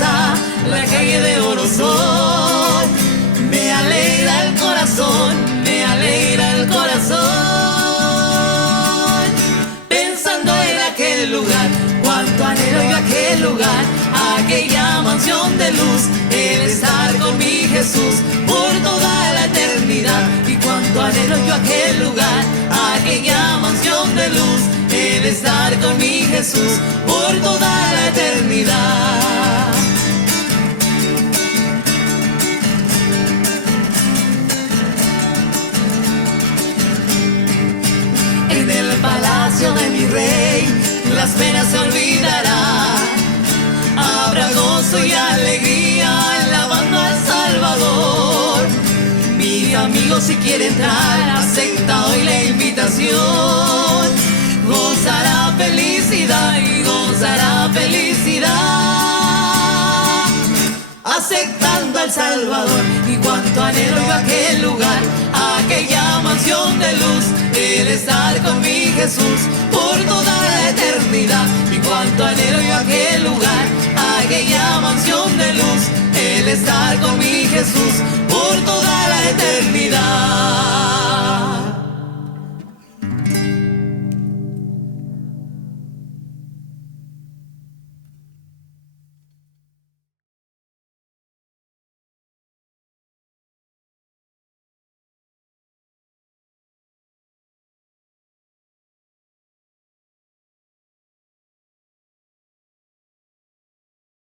hermosa, la calle de Oro Sol. Me alegra el corazón, me alegra el corazón. Pensando en aquel lugar, cuánto anhelo yo aquel lugar, aquella mansión de luz, el estar con mi Jesús por toda la eternidad. Y cuánto anhelo yo aquel lugar, aquella mansión de luz, el estar con mi Jesús por toda la eternidad. En el palacio de mi rey, las penas se olvidarán. Habrá gozo y alegría alabando al Salvador. Mi amigo, si quiere entrar, acepta hoy la invitación. Gozará felicidad y gozará felicidad, aceptando al Salvador. Y cuánto anhelo yo aquel lugar, aquella mansión de luz, el estar con mi Jesús por toda la eternidad. Y cuánto anhelo yo aquel lugar, aquella mansión de luz, el estar con mi Jesús por toda la eternidad.